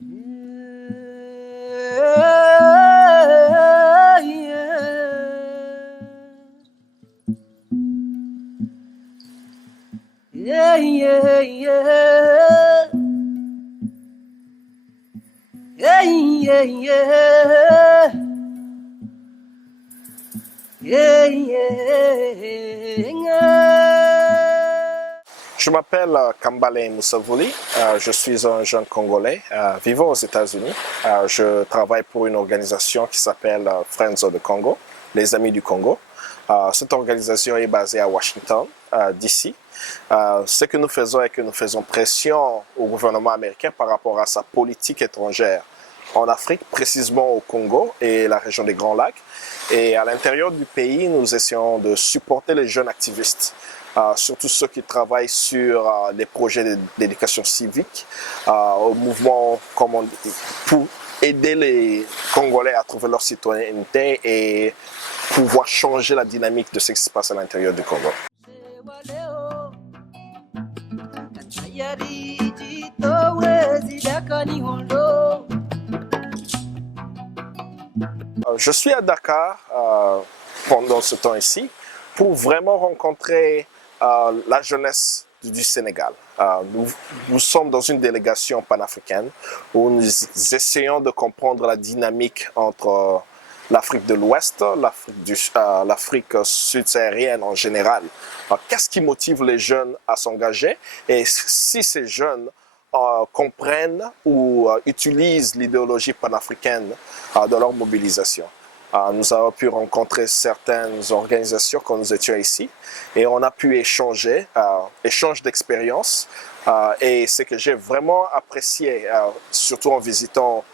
Yeah, yeah, yeah. Yeah, yeah, yeah. Yeah, yeah. Je m'appelle Kambale Moussavouli, je suis un jeune Congolais vivant aux États-Unis. Je travaille pour une organisation qui s'appelle Friends of the Congo, les Amis du Congo. Cette organisation est basée à Washington, D.C. Ce que nous faisons est que nous faisons pression au gouvernement américain par rapport à sa politique étrangère en Afrique, précisément au Congo et la région des Grands Lacs. Et à l'intérieur du pays, nous essayons de supporter les jeunes activistes, surtout ceux qui travaillent sur des projets d'éducation civique, au mouvement pour aider les Congolais à trouver leur citoyenneté et pouvoir changer la dynamique de ce qui se passe à l'intérieur du Congo. Je suis à Dakar pendant ce temps ici pour vraiment rencontrer la jeunesse du Sénégal. Nous sommes dans une délégation panafricaine où nous essayons de comprendre la dynamique entre l'Afrique de l'Ouest, l'Afrique sud-saharienne en général. Qu'est-ce qui motive les jeunes à s'engager et si ces jeunes comprennent ou utilisent l'idéologie panafricaine dans leur mobilisation. Nous avons pu rencontrer certaines organisations quand nous étions ici et on a pu échanger, échange d'expériences et ce que j'ai vraiment apprécié, surtout en visitant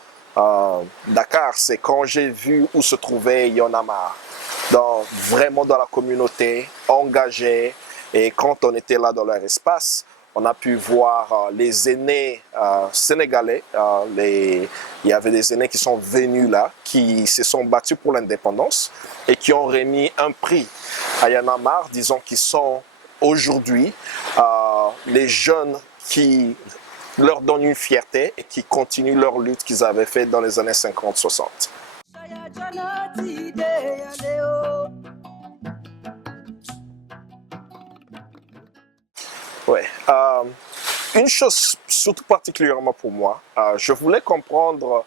Dakar, c'est quand j'ai vu où se trouvait Y'en a marre, vraiment dans la communauté, engagée, et quand on était là dans leur espace, on a pu voir les aînés sénégalais. Il y avait des aînés qui sont venus là, qui se sont battus pour l'indépendance et qui ont remis un prix à Y'en a marre, disons qu'ils sont aujourd'hui les jeunes qui leur donnent une fierté et qui continuent leur lutte qu'ils avaient faite dans les années 50-60. Ouais. Une chose surtout particulièrement pour moi, je voulais comprendre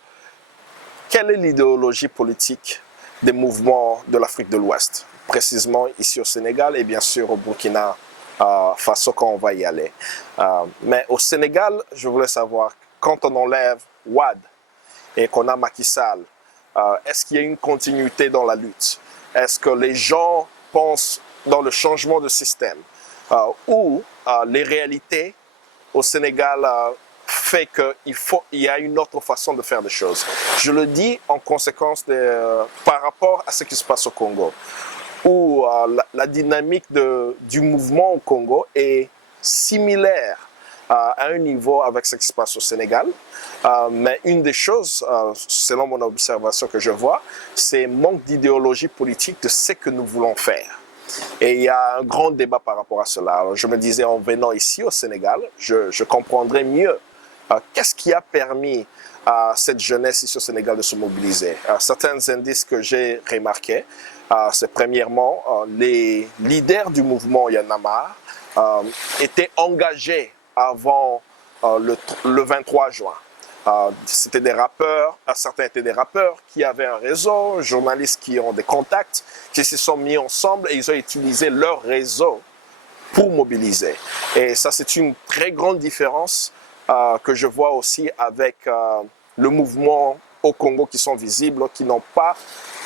quelle est l'idéologie politique des mouvements de l'Afrique de l'Ouest, précisément ici au Sénégal et bien sûr au Burkina Faso quand on va y aller. Mais au Sénégal, je voulais savoir, quand on enlève Wade et qu'on a Macky Sall, est-ce qu'il y a une continuité dans la lutte? Est-ce que les gens pensent dans le changement de système? Où les réalités au Sénégal fait qu'il y a une autre façon de faire des choses. Je le dis en conséquence par rapport à ce qui se passe au Congo, où la dynamique du mouvement au Congo est similaire à un niveau avec ce qui se passe au Sénégal. Mais une des choses, selon mon observation que je vois, c'est le manque d'idéologie politique de ce que nous voulons faire. Et il y a un grand débat par rapport à cela. Alors, je me disais, en venant ici au Sénégal, je comprendrais mieux qu'est-ce qui a permis à cette jeunesse ici au Sénégal de se mobiliser. Certains indices que j'ai remarqués, c'est premièrement, les leaders du mouvement Y'en a marre étaient engagés avant le 23 juin. C'était des rappeurs, certains étaient des rappeurs qui avaient un réseau, journalistes qui ont des contacts, qui se sont mis ensemble et ils ont utilisé leur réseau pour mobiliser. Et ça, c'est une très grande différence que je vois aussi avec le mouvement au Congo qui sont visibles, qui n'ont pas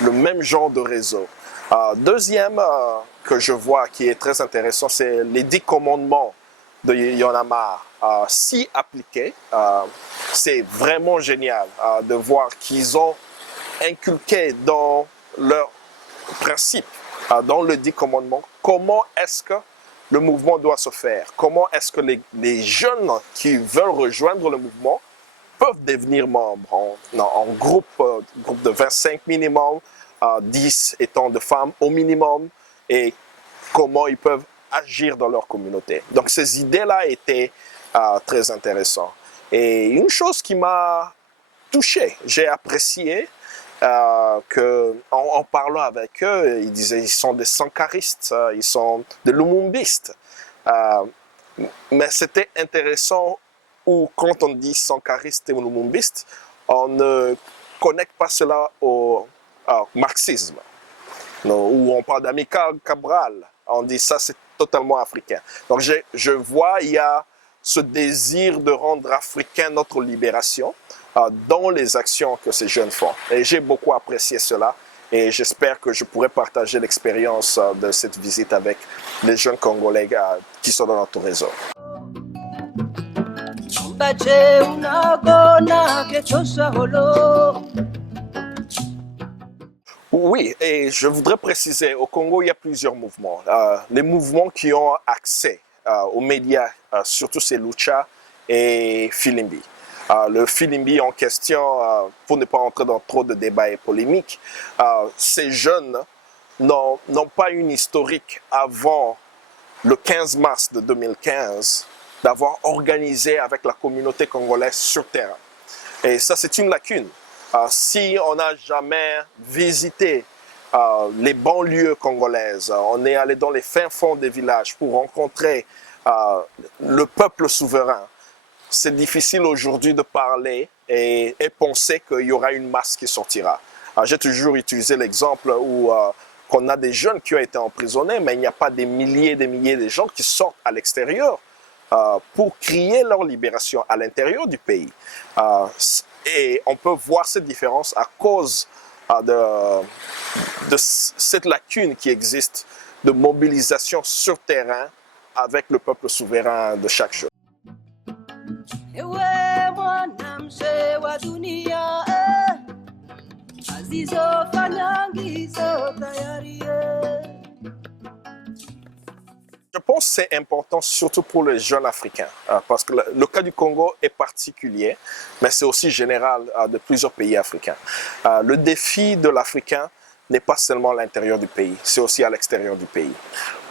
le même genre de réseau. Deuxième que je vois qui est très intéressant, c'est les 10 commandements de Y'en a marre. Si appliqués, c'est vraiment génial de voir qu'ils ont inculqué dans leurs principes, dans le 10 commandements, comment est-ce que le mouvement doit se faire, comment est-ce que les jeunes qui veulent rejoindre le mouvement peuvent devenir membres en groupe de 25 minimum, 10 étant de femmes au minimum, et comment ils peuvent agir dans leur communauté. Donc ces idées-là étaient très intéressantes. Et une chose qui m'a touché, j'ai apprécié en parlant avec eux, ils disaient qu'ils sont des sankaristes, ils sont des lumumbistes. Mais c'était intéressant où quand on dit sankariste et lumumbiste, on ne connecte pas cela au marxisme. Où on parle d'Amilcar Cabral, on dit ça c'est totalement africain. Donc je vois, il y a ce désir de rendre africain notre libération dans les actions que ces jeunes font. Et j'ai beaucoup apprécié cela et j'espère que je pourrai partager l'expérience de cette visite avec les jeunes Congolais qui sont dans notre réseau. Oui, et je voudrais préciser, au Congo, il y a plusieurs mouvements. Les mouvements qui ont accès aux médias, surtout c'est Lucha et Filimbi. Le Filimbi en question, pour ne pas entrer dans trop de débats et polémiques, ces jeunes n'ont pas une historique avant le 15 mars de 2015 d'avoir organisé avec la communauté congolaise sur terrain. Et ça, c'est une lacune. Si on n'a jamais visité les banlieues congolaises, on est allé dans les fins fonds des villages pour rencontrer le peuple souverain, c'est difficile aujourd'hui de parler et penser qu'il y aura une masse qui sortira. J'ai toujours utilisé l'exemple où qu'on a des jeunes qui ont été emprisonnés, mais il n'y a pas des milliers et des milliers de gens qui sortent à l'extérieur pour crier leur libération à l'intérieur du pays. Et on peut voir cette différence à cause de cette lacune qui existe de mobilisation sur terrain avec le peuple souverain de chaque jour. Je pense que c'est important surtout pour les jeunes africains, parce que le cas du Congo est particulier, mais c'est aussi général de plusieurs pays africains. Le défi de l'Africain n'est pas seulement à l'intérieur du pays, c'est aussi à l'extérieur du pays,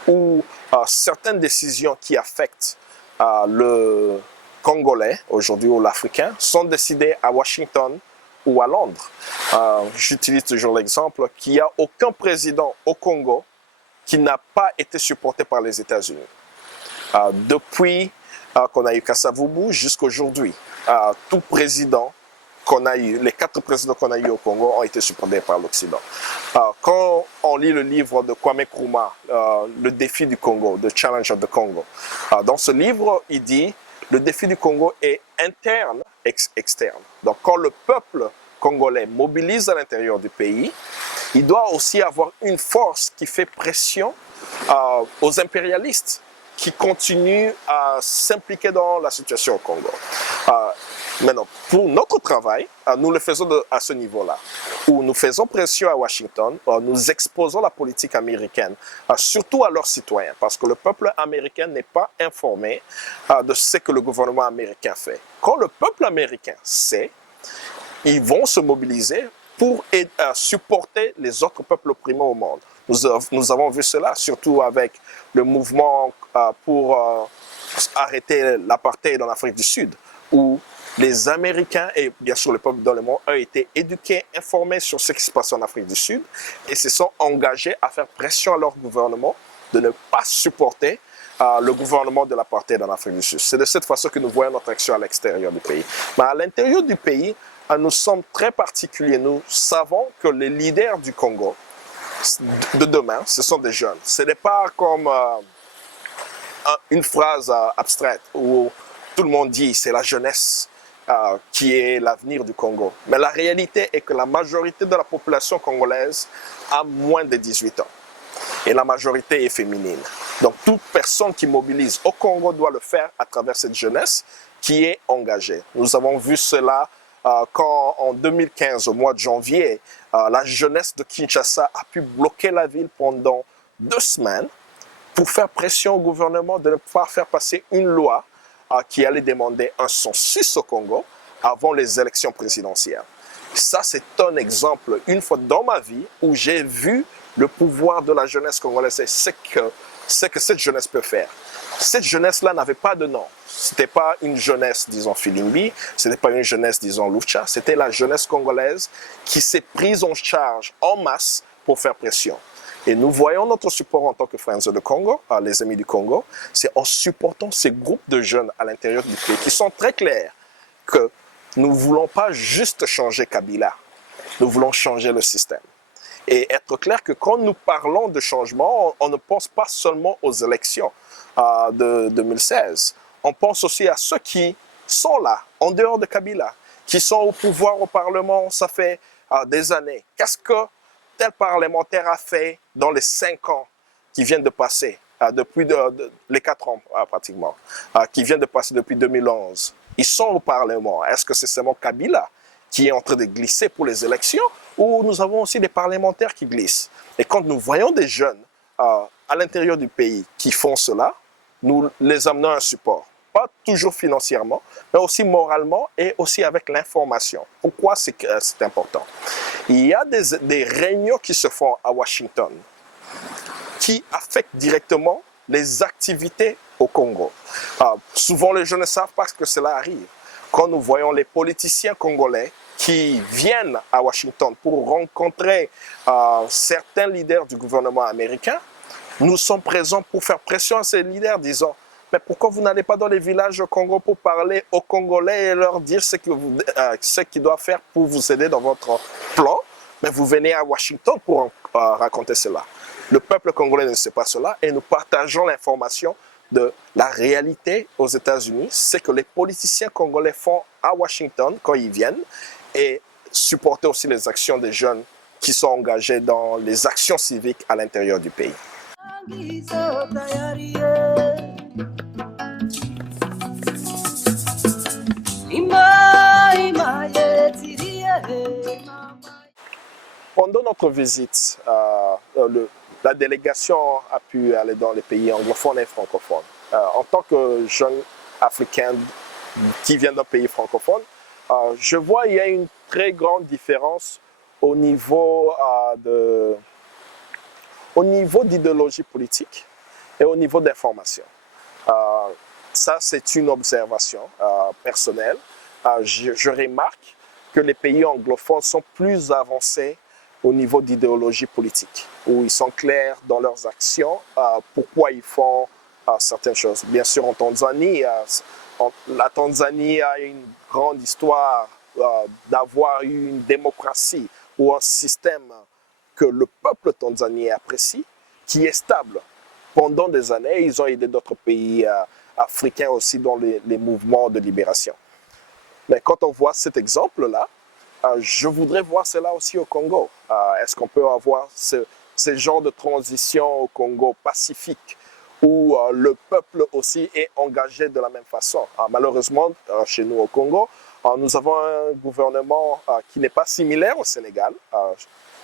où certaines décisions qui affectent le Congolais aujourd'hui ou l'Africain sont décidées à Washington ou à Londres. J'utilise toujours l'exemple qu'il n'y a aucun président au Congo qui n'a pas été supporté par les États-Unis. Depuis qu'on a eu Kasavubu jusqu'à aujourd'hui, tout président qu'on a eu, les 4 présidents qu'on a eu au Congo ont été supportés par l'Occident. Quand on lit le livre de Kwame Nkrumah, Le défi du Congo, The Challenge of the Congo, dans ce livre, il dit le défi du Congo est interne, externe. Donc quand le peuple congolais mobilise à l'intérieur du pays, il doit aussi avoir une force qui fait pression aux impérialistes qui continuent à s'impliquer dans la situation au Congo. Maintenant, pour notre travail, nous le faisons à ce niveau-là, où nous faisons pression à Washington, nous exposons la politique américaine, surtout à leurs citoyens, parce que le peuple américain n'est pas informé de ce que le gouvernement américain fait. Quand le peuple américain sait, ils vont se mobiliser pour supporter les autres peuples opprimés au monde. Nous avons vu cela, surtout avec le mouvement pour arrêter l'apartheid en Afrique du Sud, où les Américains et bien sûr le peuple dans le monde ont été éduqués, informés sur ce qui se passe en Afrique du Sud et se sont engagés à faire pression à leur gouvernement de ne pas supporter le gouvernement de l'apartheid en Afrique du Sud. C'est de cette façon que nous voyons notre action à l'extérieur du pays. Mais à l'intérieur du pays, nous sommes très particuliers. Nous savons que les leaders du Congo de demain, ce sont des jeunes. Ce n'est pas comme une phrase abstraite où tout le monde dit c'est la jeunesse qui est l'avenir du Congo. Mais la réalité est que la majorité de la population congolaise a moins de 18 ans. Et la majorité est féminine. Donc toute personne qui mobilise au Congo doit le faire à travers cette jeunesse qui est engagée. Nous avons vu cela quand en 2015, au mois de janvier, la jeunesse de Kinshasa a pu bloquer la ville pendant 2 semaines pour faire pression au gouvernement de ne pas faire passer une loi qui allait demander un census au Congo avant les élections présidentielles. Ça, c'est un exemple, une fois dans ma vie, où j'ai vu le pouvoir de la jeunesse congolaise et ce que cette jeunesse peut faire. cette jeunesse-là n'avait pas de nom. Ce n'était pas une jeunesse, disons, Filimbi, ce n'était pas une jeunesse, disons, Lucha, c'était la jeunesse congolaise qui s'est prise en charge en masse pour faire pression. Et nous voyons notre support en tant que Friends of the Congo, les Amis du Congo, c'est en supportant ces groupes de jeunes à l'intérieur du pays qui sont très clairs que nous ne voulons pas juste changer Kabila, nous voulons changer le système. Et être clair que quand nous parlons de changement, on ne pense pas seulement aux élections de 2016. On pense aussi à ceux qui sont là, en dehors de Kabila, qui sont au pouvoir au Parlement, ça fait des années. Qu'est-ce que tel parlementaire a fait dans les 5 ans qui viennent de passer, depuis les 4 ans pratiquement, qui viennent de passer depuis 2011? Ils sont au Parlement. Est-ce que c'est seulement Kabila qui est en train de glisser pour les élections, ou nous avons aussi des parlementaires qui glissent? Et quand nous voyons des jeunes à l'intérieur du pays qui font cela, nous les amenons un support. Pas toujours financièrement, mais aussi moralement et aussi avec l'information. Pourquoi c'est important? Il y a des réunions qui se font à Washington qui affectent directement les activités au Congo. Souvent, les jeunes ne savent pas que cela arrive. Quand nous voyons les politiciens congolais qui viennent à Washington pour rencontrer certains leaders du gouvernement américain, nous sommes présents pour faire pression à ces leaders, disant « Mais pourquoi vous n'allez pas dans les villages au Congo pour parler aux Congolais et leur dire ce qu'ils doivent faire pour vous aider dans votre plan? Mais vous venez à Washington pour raconter cela. » Le peuple congolais ne sait pas cela et nous partageons l'information de la réalité aux États-Unis, c'est que les politiciens congolais font à Washington quand ils viennent, et supporter aussi les actions des jeunes qui sont engagés dans les actions civiques à l'intérieur du pays. Pendant notre visite, la délégation a pu aller dans les pays anglophones et francophones. En tant que jeune Africain qui vient d'un pays francophone, je vois qu'il y a une très grande différence au niveau d'idéologie politique et au niveau d'information. Ça, c'est une observation personnelle. Je remarque que les pays anglophones sont plus avancés au niveau d'idéologie politique, où ils sont clairs dans leurs actions, pourquoi ils font certaines choses. Bien sûr, en Tanzanie, la Tanzanie a une grande histoire d'avoir eu une démocratie ou un système que le peuple tanzanien apprécie, qui est stable. Pendant des années, ils ont aidé d'autres pays africains aussi dans les mouvements de libération. Mais quand on voit cet exemple-là, je voudrais voir cela aussi au Congo. Est-ce qu'on peut avoir ce genre de transition au Congo pacifique où le peuple aussi est engagé de la même façon? Malheureusement, chez nous au Congo, nous avons un gouvernement qui n'est pas similaire au Sénégal.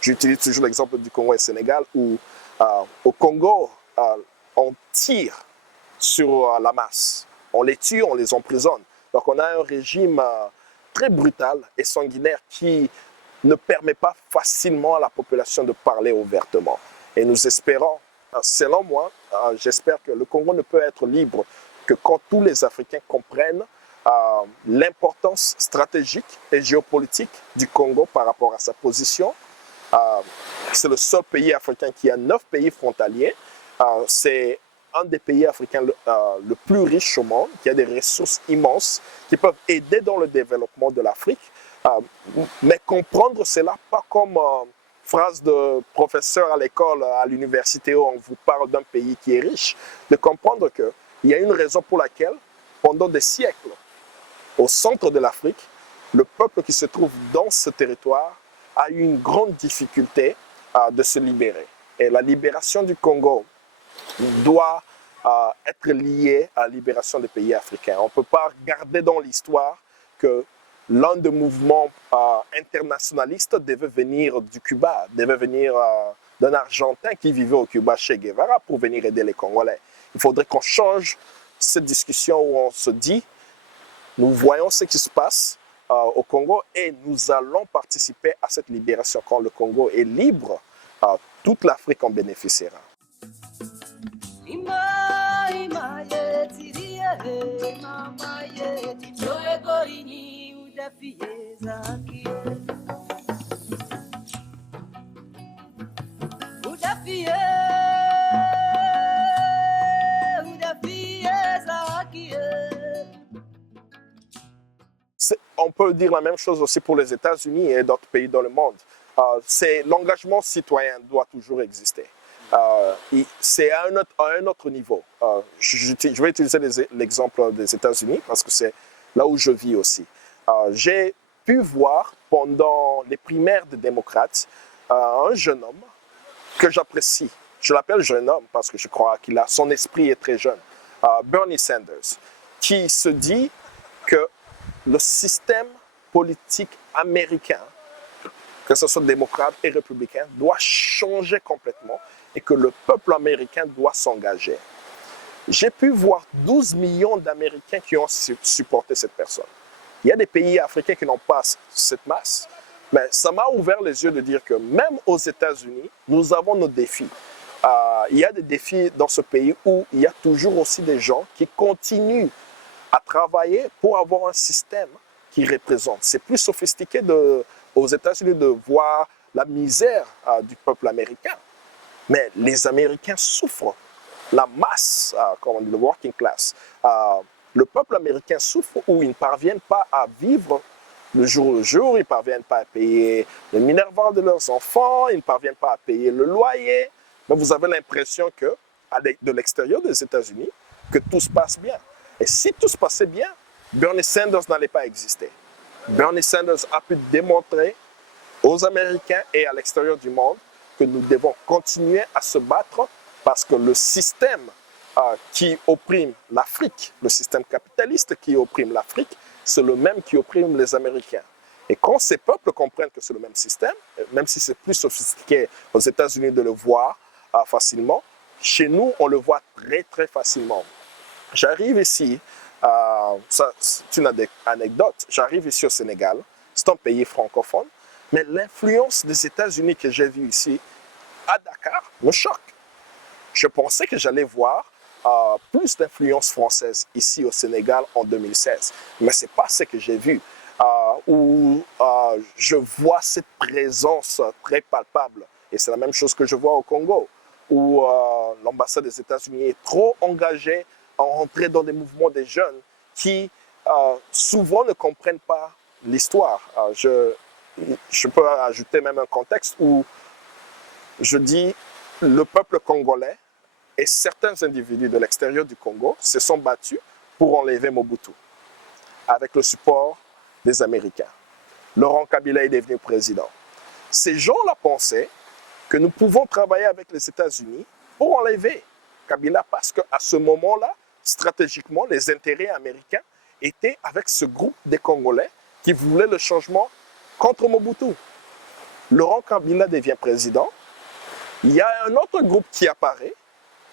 J'utilise toujours l'exemple du Congo et du Sénégal où au Congo, on tire sur la masse. On les tue, on les emprisonne. Donc on a un régime très brutal et sanguinaire qui ne permet pas facilement à la population de parler ouvertement. Et nous espérons, selon moi, j'espère que le Congo ne peut être libre que quand tous les Africains comprennent l'importance stratégique et géopolitique du Congo par rapport à sa position. C'est le seul pays africain qui a 9 pays frontaliers. C'est un des pays africains le plus riche au monde, qui a des ressources immenses, qui peuvent aider dans le développement de l'Afrique. Mais comprendre cela pas comme phrase de professeur à l'école, à l'université, où on vous parle d'un pays qui est riche, de comprendre qu'il y a une raison pour laquelle, pendant des siècles, au centre de l'Afrique, le peuple qui se trouve dans ce territoire a eu une grande difficulté de se libérer. Et la libération du Congo doit être liée à la libération des pays africains. On ne peut pas regarder dans l'histoire que l'un des mouvements internationalistes devait venir du Cuba, devait venir d'un Argentin qui vivait au Cuba, Che Guevara, pour venir aider les Congolais. Il faudrait qu'on change cette discussion où on se dit, nous voyons ce qui se passe au Congo et nous allons participer à cette libération. Quand le Congo est libre, toute l'Afrique en bénéficiera. mama ye titoe gorini udafie zaki udafie zaki On peut dire la même chose aussi pour les États-Unis et d'autres pays dans le monde. L'engagement citoyen doit toujours exister. C'est à un autre niveau. Je vais utiliser l'exemple des États-Unis parce que c'est là où je vis aussi. J'ai pu voir pendant les primaires des démocrates un jeune homme que j'apprécie. Je l'appelle jeune homme parce que je crois son esprit est très jeune. Bernie Sanders, qui se dit que le système politique américain, que ce soit démocrate et républicain, doit changer complètement et que le peuple américain doit s'engager. J'ai pu voir 12 millions d'Américains qui ont supporté cette personne. Il y a des pays africains qui n'ont pas cette masse, mais ça m'a ouvert les yeux de dire que même aux États-Unis, nous avons nos défis. Il y a des défis dans ce pays où il y a toujours aussi des gens qui continuent à travailler pour avoir un système qui représente. C'est plus sophistiqué aux États-Unis de voir la misère du peuple américain. Mais les Américains souffrent. La masse, comme on dit, le working class. Le peuple américain souffre où ils ne parviennent pas à vivre le jour, ils ne parviennent pas à payer le minerval de leurs enfants, ils ne parviennent pas à payer le loyer. Mais vous avez l'impression que, de l'extérieur des États-Unis, que tout se passe bien. Et si tout se passait bien, Bernie Sanders n'allait pas exister. Bernie Sanders a pu démontrer aux Américains et à l'extérieur du monde que nous devons continuer à se battre parce que le système qui opprime l'Afrique, le système capitaliste qui opprime l'Afrique, c'est le même qui opprime les Américains. Et quand ces peuples comprennent que c'est le même système, même si c'est plus sophistiqué aux États-Unis de le voir facilement, chez nous, on le voit très, très facilement. J'arrive ici, c'est une anecdote, j'arrive ici au Sénégal, c'est un pays francophone, mais l'influence des États-Unis que j'ai vue ici, à Dakar, me choque. Je pensais que j'allais voir plus d'influence française ici au Sénégal en 2016, mais ce n'est pas ce que j'ai vu, où je vois cette présence très palpable. Et c'est la même chose que je vois au Congo, où l'ambassade des États-Unis est trop engagée à entrer dans des mouvements des jeunes qui souvent ne comprennent pas l'histoire. Je peux ajouter même un contexte où je dis le peuple congolais et certains individus de l'extérieur du Congo se sont battus pour enlever Mobutu avec le support des Américains. Laurent Kabila est devenu président. Ces gens-là pensaient que nous pouvons travailler avec les États-Unis pour enlever Kabila parce qu'à ce moment-là, stratégiquement, les intérêts américains étaient avec ce groupe des Congolais qui voulaient le changement contre Mobutu. Laurent Kabila devient président. Il y a un autre groupe qui apparaît,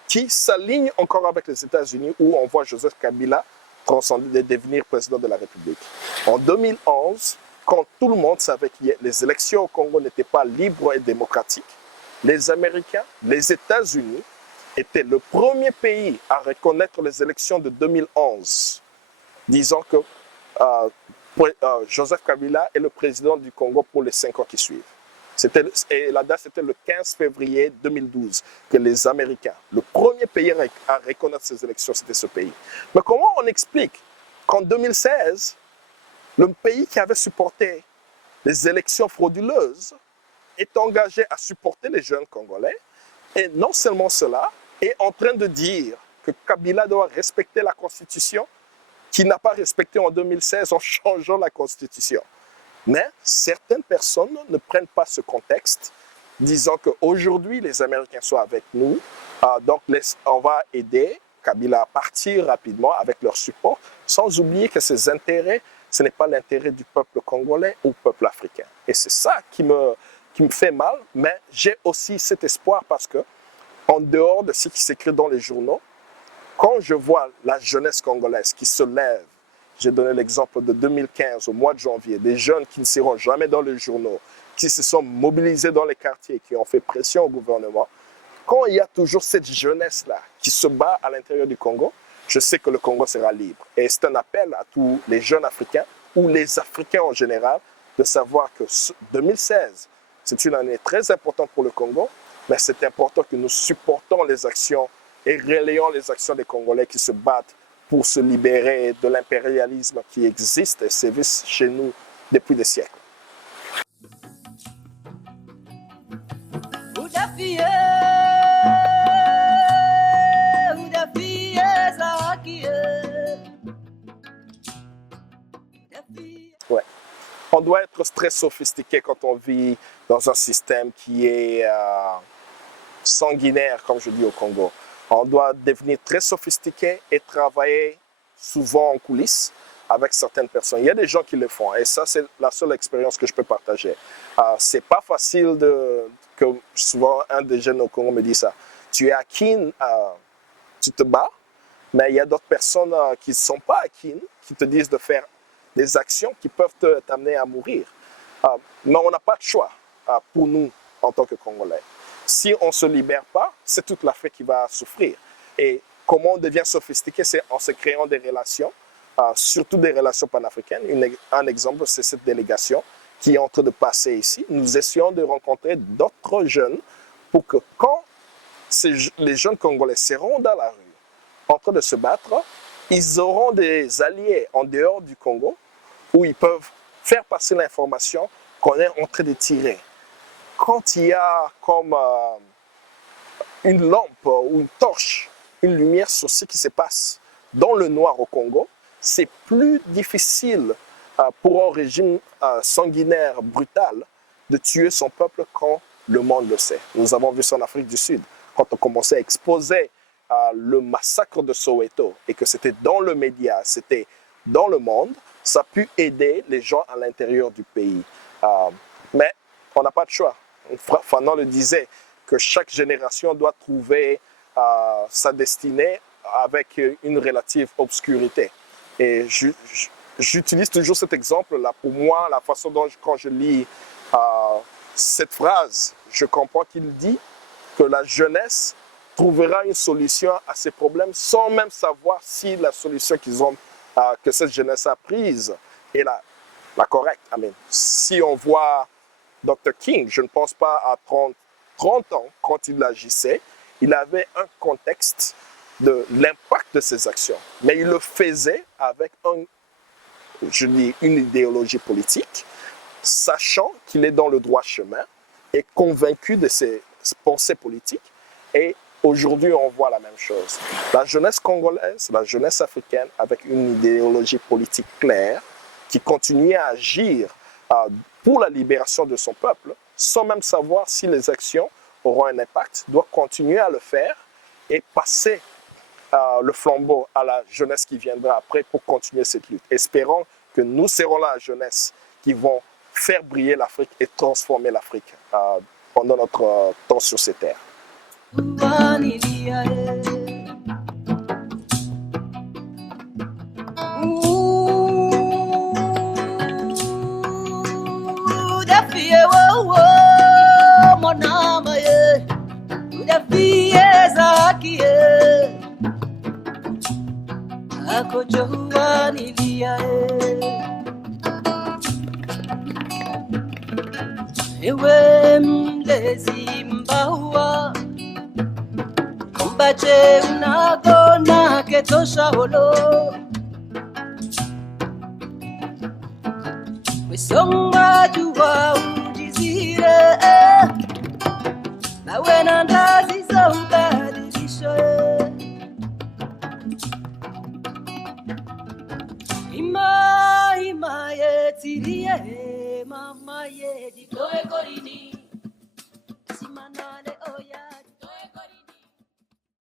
qui s'aligne encore avec les États-Unis, où on voit Joseph Kabila transcender, devenir président de la République. En 2011, quand tout le monde savait que les élections au Congo n'étaient pas libres et démocratiques, les Américains, les États-Unis, étaient le premier pays à reconnaître les élections de 2011, disant que Joseph Kabila est le président du Congo pour les 5 ans qui suivent. Et la date, c'était le 15 février 2012, que les Américains, le premier pays à reconnaître ces élections, c'était ce pays. Mais comment on explique qu'en 2016, le pays qui avait supporté les élections frauduleuses est engagé à supporter les jeunes Congolais, et non seulement cela, est en train de dire que Kabila doit respecter la Constitution, qu'il n'a pas respecté en 2016 en changeant la Constitution. Mais certaines personnes ne prennent pas ce contexte, disant qu'aujourd'hui, les Américains sont avec nous, donc on va aider Kabila à partir rapidement avec leur support, sans oublier que ses intérêts, ce n'est pas l'intérêt du peuple congolais ou du peuple africain. Et c'est ça qui me fait mal, mais j'ai aussi cet espoir parce que, en dehors de ce qui s'écrit dans les journaux, quand je vois la jeunesse congolaise qui se lève, j'ai donné l'exemple de 2015, au mois de janvier, des jeunes qui ne seront jamais dans les journaux, qui se sont mobilisés dans les quartiers, qui ont fait pression au gouvernement. Quand il y a toujours cette jeunesse-là qui se bat à l'intérieur du Congo, je sais que le Congo sera libre. Et c'est un appel à tous les jeunes Africains, ou les Africains en général, de savoir que 2016, c'est une année très importante pour le Congo, mais c'est important que nous supportons les actions et relayons les actions des Congolais qui se battent pour se libérer de l'impérialisme qui existe et sévit chez nous depuis des siècles. Ouais. On doit être très sophistiqué quand on vit dans un système qui est sanguinaire, comme je dis au Congo. On doit devenir très sophistiqué et travailler souvent en coulisses avec certaines personnes. Il y a des gens qui le font et ça, c'est la seule expérience que je peux partager. C'est pas facile que souvent un des jeunes au Congo me dit ça. Tu es à Kin, tu te bats, mais il y a d'autres personnes qui ne sont pas à Kin, qui te disent de faire des actions qui peuvent t'amener à mourir. Mais on n'a pas de choix pour nous en tant que Congolais. Si on ne se libère pas, c'est toute l'Afrique qui va souffrir. Et comment on devient sophistiqué, c'est en se créant des relations, surtout des relations panafricaines. Un exemple, c'est cette délégation qui est en train de passer ici. Nous essayons de rencontrer d'autres jeunes pour que quand les jeunes Congolais seront dans la rue en train de se battre, ils auront des alliés en dehors du Congo où ils peuvent faire passer l'information qu'on est en train de tirer. Quand il y a comme une lampe ou une torche, une lumière sur ce qui se passe dans le noir au Congo, c'est plus difficile pour un régime sanguinaire, brutal, de tuer son peuple quand le monde le sait. Nous avons vu ça en Afrique du Sud, quand on commençait à exposer le massacre de Soweto et que c'était dans le média, c'était dans le monde, ça a pu aider les gens à l'intérieur du pays. Mais on n'a pas de choix. Fanon le disait, que chaque génération doit trouver sa destinée avec une relative obscurité. Et j'utilise toujours cet exemple-là. Pour moi, la façon dont, quand je lis cette phrase, je comprends qu'il dit que la jeunesse trouvera une solution à ces problèmes sans même savoir si la solution que cette jeunesse a prise est la correcte. Amen. Si on voit Dr. King, je ne pense pas à 30 ans, quand il agissait, il avait un contexte de l'impact de ses actions. Mais il le faisait avec une idéologie politique, sachant qu'il est dans le droit chemin et convaincu de ses pensées politiques. Et aujourd'hui, on voit la même chose. La jeunesse congolaise, la jeunesse africaine, avec une idéologie politique claire, qui continue à agir pour la libération de son peuple, sans même savoir si les actions auront un impact, doit continuer à le faire et passer le flambeau à la jeunesse qui viendra après pour continuer cette lutte. Espérons que nous serons la jeunesse qui vont faire briller l'Afrique et transformer l'Afrique pendant notre temps sur ces terres. Ewe mlezi mbawa Mbache unagona ketosha holo Wesonga juwa ujizire Nawe nandazi za ubadilisho Ima yetirie mama ye